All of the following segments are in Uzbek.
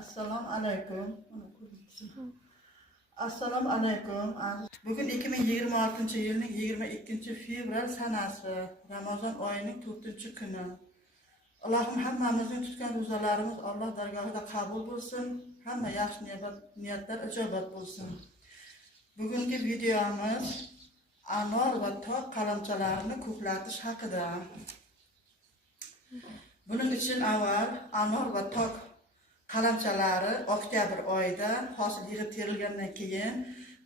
Assalomu alaykum. Assalomu alaykum. Bugun 2026-yilning 22-fevral sanasi, Ramazon oyining 4-kuni. Allohim hammamizning tutgan ro'zalarimiz Alloh dargohida qabul bo'lsin. Hamma yaxshi niyatlar ijobat bo'lsin. Bugungi videomiz anor va tok qalamchalarini ko'klatish haqida. Buning uchun avval anor va tok qalamchalari oktyabr oyida hosil yig'ib terilgandan keyin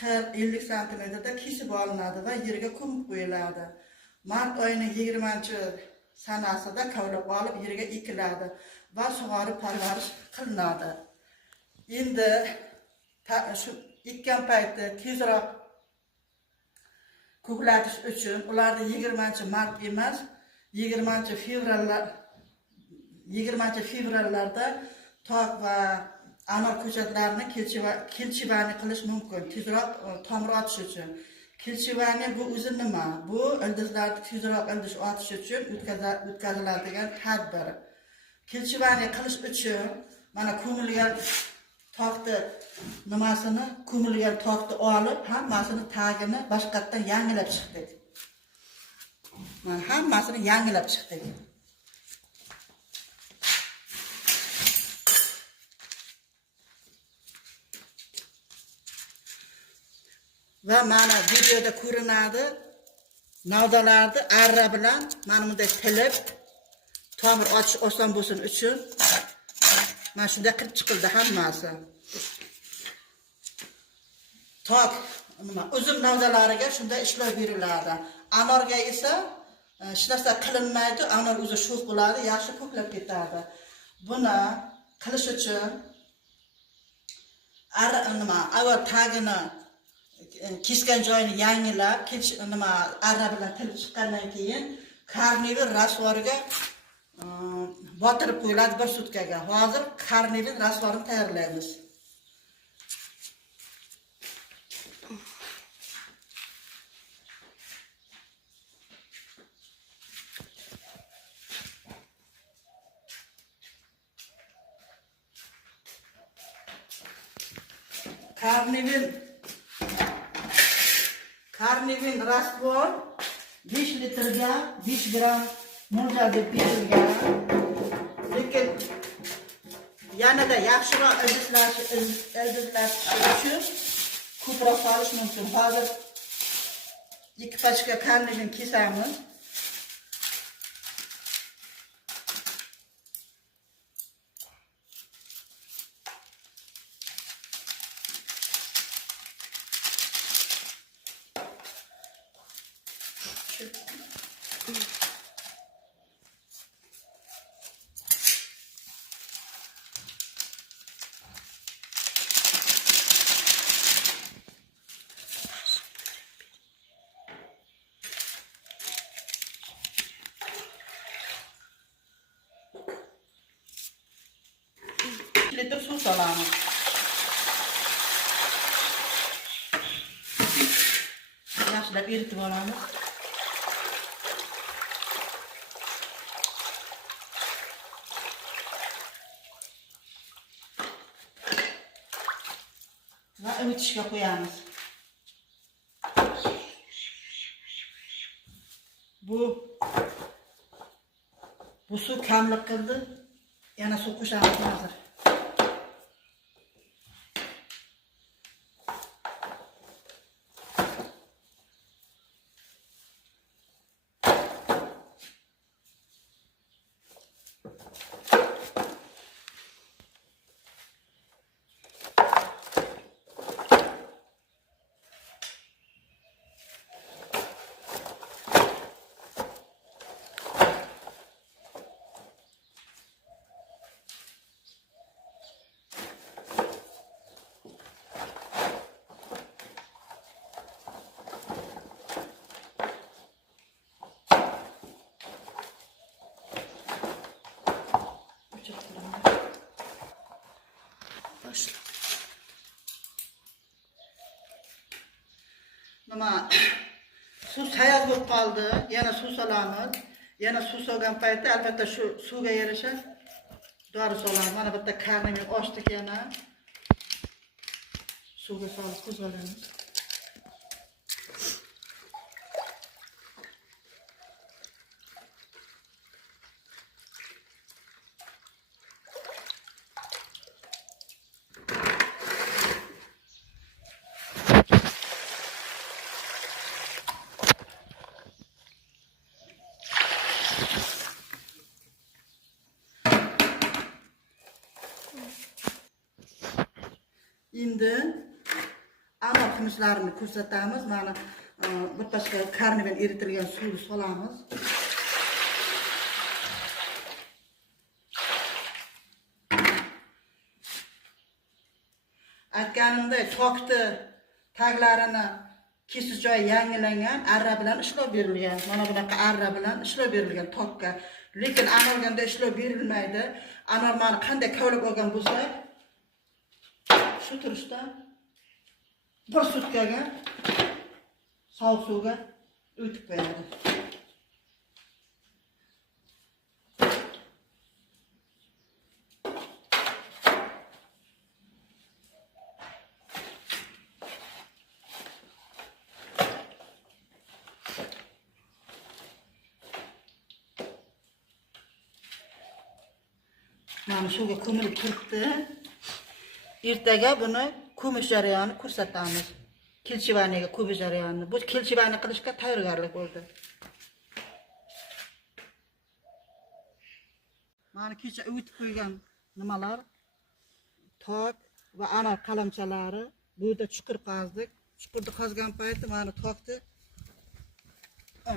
40-50 santimetrda kesib olinadi va yerga ko'mib qo'yiladi. Mart oyining 20-sanasida kavlab olib yerga ekiladi va sug'orib parvarish qilinadi. Endi shu ekkan payti tezroq ko'klatish uchun ularni 20-mart emas, 20-fevrallarda tok va anor ko'chatlarini kelchivani qilish mumkin. Tezroq tomir otish uchun. Kelchivani bu o'zi nima? Bu ildizlarni tezroq ildiz otish uchun o'tkaziladigan tadbir. Kelchivani qilish uchun mana ko'milgan tokni olib, hammasini tagini boshqatdan yangilab chiqdik. Mana hammasini yangilab chiqdik. Va mana videoda ko'rinadi, navdalarni arra bilan mana bunday tilib, tomir ochish oson bo'lsin uchun mana shunday qilib chiqildi hammasi. Tok uzum navdalariga shunday ishlov beriladi. Anorga esa hech narsa qilinmaydi, anor o'zi sho'x bo'ladi, yaxshi ko'klab ketadi. Buni qilish uchun avval tagini kesgan joyini yangilab, arra bilan tilib chiqqandan keyin karnivin rasvoriga botirib qo'yiladi 1 sutkaga. Hozir karnivin rasvorini tayyorlaymiz. Karnivin rasvor 5 litrga 5 gram mo'ljalda berilgan. Lekin yanada yaxshiroq ildizlash uchun ko'proq solish mumkin. Hozir 2 pachka karnivin kesamiz. Litr suv solamiz. Yaxshilab eritib olamiz. Va ivitishga qo'yamiz. Bu suv kamlik qildi. Yana suv qo'shamiz hozir. Suv sayoz bo'lib qoldi. Yana suv solamiz. Yana suv solgan paytda albatta shu suvga yarasha Dori solamiz. Mana bitta karnamen ochdik yana. Suvga solib qo'zg'alamiz. Endi anor qimislarini ko'rsatamiz. Mana bittasiga karnamen eritilgan suvni solamiz. Aytganimdek, tokni taglarini kesish joyi yangilangan, arra bilan ishlov berilgan. Mana bunaqa arra bilan ishlov berilgan tokka. Lekin anorganda ishlov berilmaydi. Anor mana qanday kavlab olgan bo'lsa, shu turishda bir sutkaga sovuq suvga o'tib qo'yadi. Mana suvga ko'milib turibdi. Ertaga buni ko'mish jarayonini ko'rsatamiz. Kelchivaniga ko'mish jarayonini. Bu kelchivani qilishga tayyorgarlik bo'ldi. Mana kecha o'tib qo'ygan nimalar? Tok va anor qalamchalari. Bu yerda chuqur qazdik. Chuqurni qazgan payti mana tokni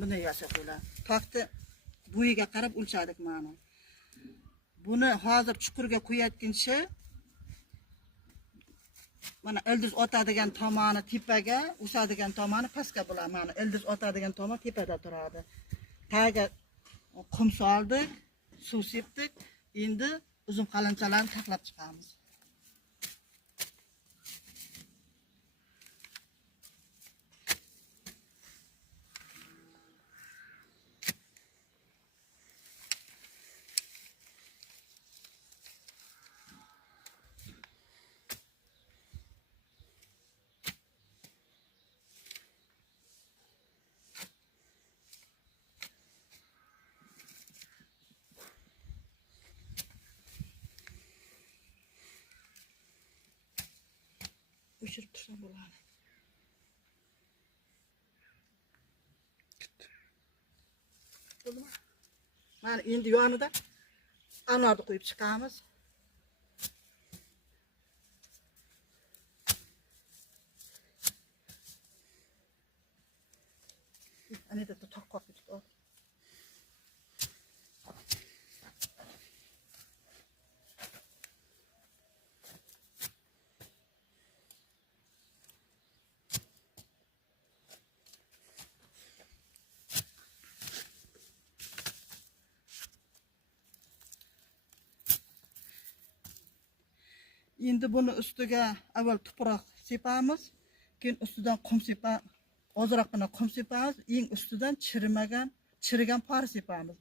bunday yasab qo'yiladi. Tokni bo'yiga qarab o'lchadik mana. Buni hozir chuqurga qo'yayotguncha mana ildiz otadigan tomoni tepaga, o'sadigan tomoni pastga bo'ladi. Mana ildiz otadigan tomon tepada turadi. Tagiga qum soldik, suv sepdik. Endi uzum qalanchalarni taxlab chiqamiz. O'chirib tursam bo'ladi. Mana endi yonida anorni qo'yib chiqamiz. Ana yerda tok qo'yib chiqamiz. Endi buni ustiga avval tuproq sepamiz, keyin ustidan qum sepamiz. Ozroqgina qum sepamiz, eng ustidan chirigan par sepamiz.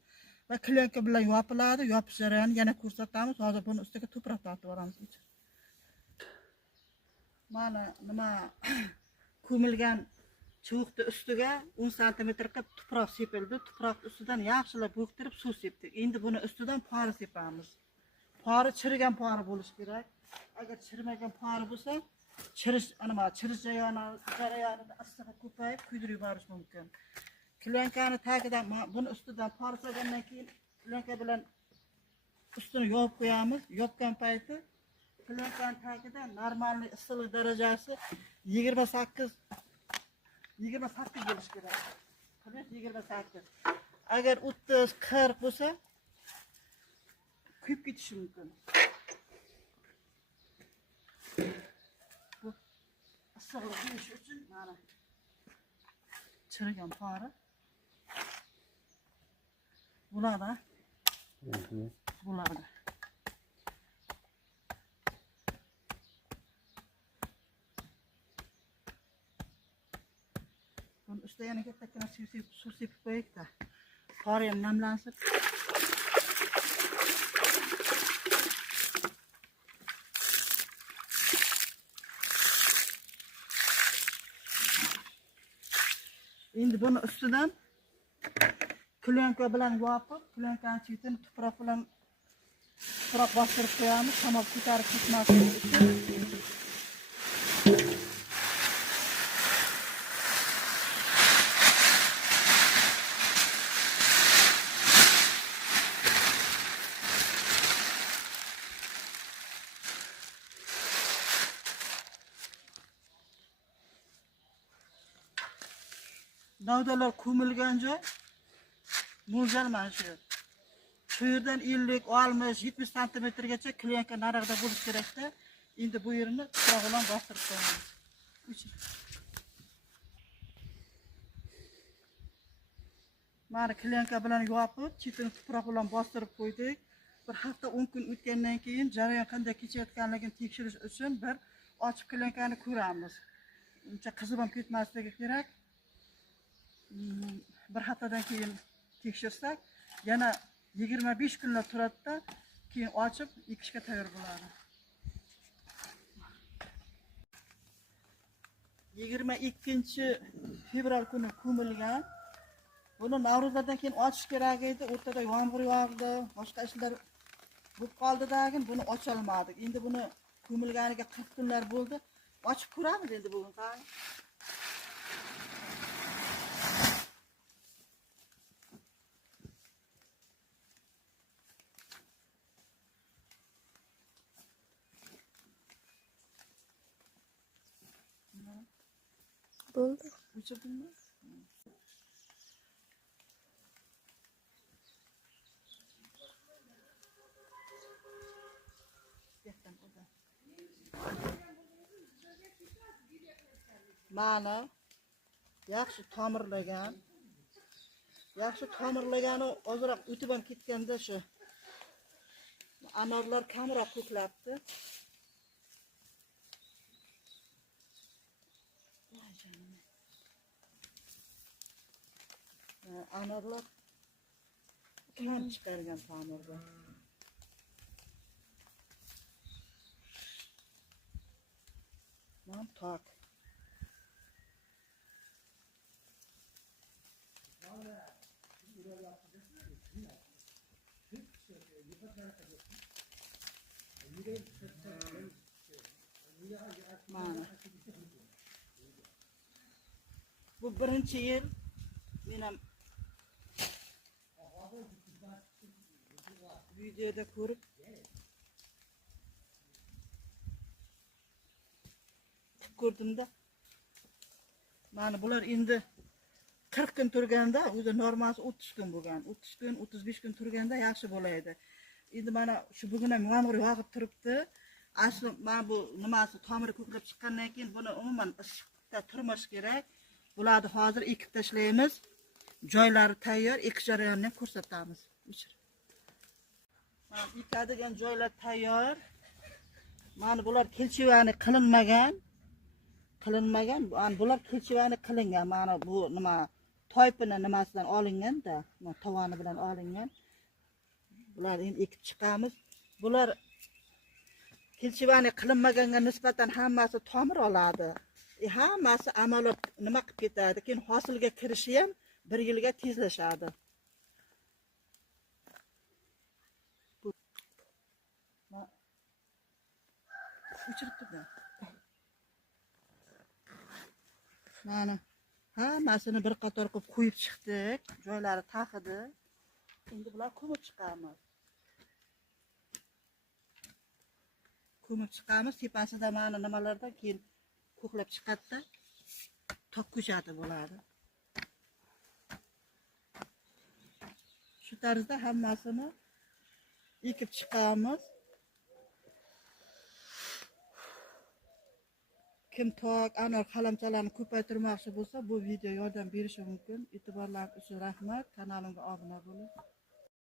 Va klenka bilan yopiladi. Yopish jarayonini yana ko'rsatamiz. Hozir buni ustiga tuproq tortib olamiz. Mana nima ko'milgan chuviqni ustiga 10 cm qilib tuproq sepildi. Tuproq ustidan yaxshilab bo'ktirib suv sepdik. Endi buni ustidan par sepamiz. Pari chirigan pari bo'lishi kerak. Agar chirimagan pari bo'lsa, chirish jarayonida astaga ko'payib kuydirib yuborish mumkin. Klenkani tagidan buni ustidan par solgandan keyin klenka bilan ustini yopib qo'yamiz. Yopgan payti klenkani tagidan normalniy issiqlik darajasi 28 bo'lishi kerak. 28. Agar 30-40 bo'lsa, kuyib ketishi mumkin. Bu issiqlik bo'lishi uchun mana chirigan pari bo'ladi. Bo'ladi. Buni ustiga yana katta suv sepib qo'ydik-da. Pari ham namlansin. Endi buni ustidan plyonka bilan yopib, plyonkani chetini tuproq bilan bostirib qo'yamiz, shamol ko'tarib ketmasligi uchun. Davdalar ko'milgan joy mo'ljal mana shu. Shu yerdan 50, 60, 70 santimetrgacha klyanka narig'ida bo'lishi kerakda. Endi bu yerini tuproq bilan bostirib qo'yamiz. Mana klyanka bilan yopib, chetini tuproq bilan bostirib qo'ydik. Bir hafta 10 kun o'tgandan keyin jarayon qanday kechayotganligini tekshirish uchun bir ochib klyankani ko'ramiz. Uncha qizib ham ketmasligi kerak. Bir haftadan keyin tekshirsak, yana 25 kunlar turadi-da, keyin ochib ekishga tayyor bo'ladi. 22-fevral kuni ko'milgan. Buni Navro'zdan keyin ochish kerak edi. O'rtada yomg'ir yog'di, boshqa ishlar bo'lib qoldi-dagin buni ocha olmadik. Endi buni ko'milganiga 40 kunlar bo'ldi. Ochib ko'ramiz endi bugun. Bo'ldi. O'chirdingmi? Mana yaxshi tomirlagan. Yaxshi tomirlagani ozroq o'tib ham ketganda shu anorlar kamroq ko'klabdi. Anorlar kam chiqargan tomirda. Mana tok. Mana. Bu birinchi yil men ham videoda ko'rib ko'rdimda. Mana bular endi 40 kun turganda, o'zi normasi 30 kun bo'lgan. 30 kun, 35 kun turganda yaxshi bo'laydi. Endi mana shu bugun ham yomg'ir yog'ib turibdi. Asli mana bu nimasi tomiri ko'klab chiqqandan keyin buni umuman issiqda turmash kerak. Bularni hozir ekib tashlaymiz. Joylari tayyor, ekish jarayonini ham ko'rsatamiz. Mana ekadigan joylar tayyor. Mana bular kelchivani qilinmagan. Bular kelchivani qilingan. Mana bu nima toypini nimasidan olingan-da, tovoni bilan olingan. Bularni endi ekib chiqamiz. Bular kelchivani qilinmaganga nisbatan hammasi tomir oladi. Hammasi amaliyot nima qilib ketadi. Keyin hosilga kirishi ham 1 yilga tezlashadi. O'chiribdi-da. Mana hammasini bir qator qilib qo'yib chiqdik. Joylari taqidi. Endi bular ko'mib chiqamiz. Tepasida mana nimalardan keyin ko'klab chiqadi-da. Tok ko'chati bo'ladi. Shu tarzda hammasini ekib chiqamiz. Kim tok, anor, qalamchalarni ko'paytirmoqchi bo'lsa, bu video yordam berishi mumkin. E'tiborlaringiz uchun rahmat. Kanalimga obuna bo'ling.